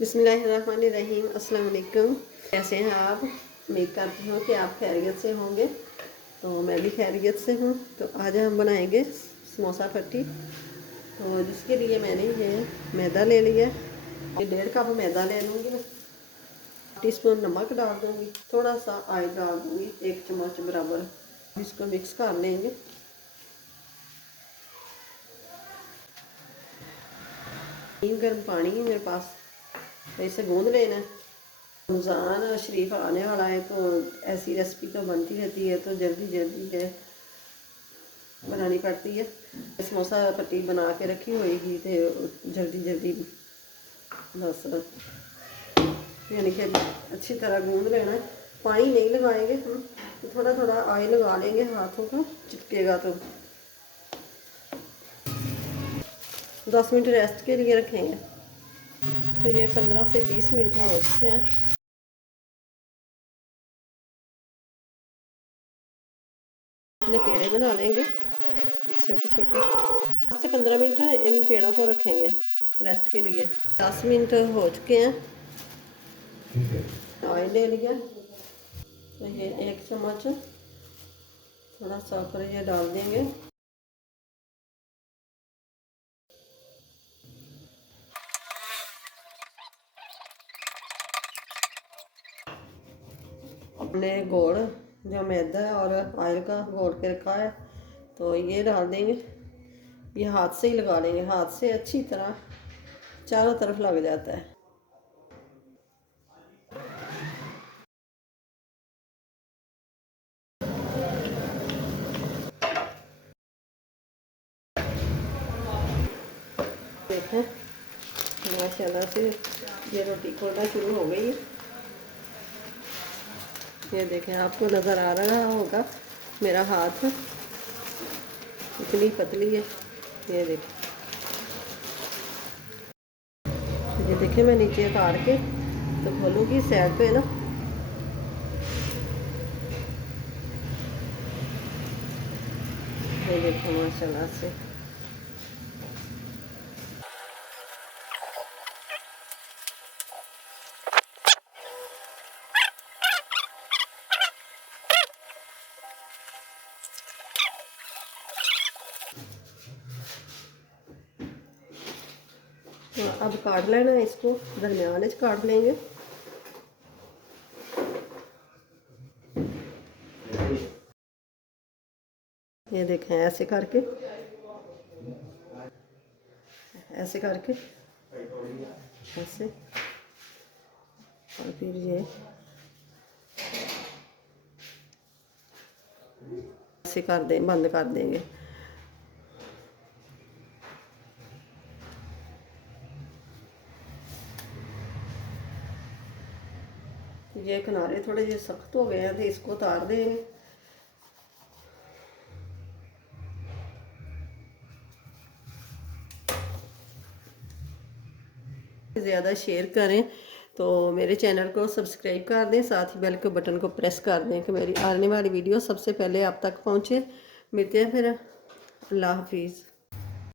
बिस्मिल्लाहिर्रहमानिर्रहीम। अस्सलाम वालेकुम। कैसे हैं आप? उम्मीद करती हूँ कि आप खैरियत से होंगे। तो मैं भी खैरियत से हूँ। तो आज हम बनाएंगे समोसा पट्टी। तो जिसके लिए मैंने ये मैदा ले लिया। ये 1.5 कप मैदा ले लूँगी मैं। टीस्पून नमक डाल दूँगी, थोड़ा सा ऑयल डाल दूँगी, 1 चम्मच बराबर। इसको मिक्स कर लेंगे। गर्म पानी है मेरे पास, तो इसे गूँध लेना है। रमज़ान शरीफ आने वाला है, तो ऐसी रेसिपी तो बनती रहती है, तो जल्दी जल्दी है बनानी पड़ती है। समोसा पट्टी बना के रखी होएगी तो जल्दी जल्दी बस यानी कि अच्छी तरह गूँध लेना है। पानी नहीं लगाएंगे हम, तो थोड़ा थोड़ा ऑयल लगा लेंगे, हाथों को चिपकेगा। तो 10 मिनट रेस्ट के लिए रखेंगे। तो ये 15 से 20 मिनट हो चुके हैं। अपने पेड़े बना लेंगे छोटे छोटे। 10 से 15 मिनट इन पेड़ों को रखेंगे रेस्ट के लिए। 10 मिनट हो चुके हैं। ऑयल ले लिया, तो ये 1 चम्मच थोड़ा सा ऊपर ये डाल देंगे। हमने गोल जो मैदा और ऑयल का घोल के रखा है, तो ये डाल देंगे। ये हाथ से ही लगा लेंगे, हाथ से अच्छी तरह चारों तरफ लग जाता है। देखें माशाल्लाह से ये रोटी खोलना शुरू हो गई है। ये देखें, आपको नज़र आ रहा होगा मेरा हाथ इतनी पतली है। ये देखें, ये देखें मैं नीचे उतार के तो खोलूँगी साइड पे ना। ये देखें माशाल्लाह से तो अब काट लेना है, इसको दरमियान च काट लेंगे। ये देखें ऐसे करके, ऐसे करके ऐसे, और फिर ये ऐसे कर दें, बंद कर देंगे। ये किनारे थोड़े जे सख्त हो गए हैं, तो इसको उतार देंगे। ज़्यादा शेयर करें तो मेरे चैनल को सब्सक्राइब कर दें, साथ ही बेल के बटन को प्रेस कर दें कि मेरी आने वाली वीडियो सबसे पहले आप तक पहुंचे। मिलते हैं फिर। अल्लाह हाफिज़।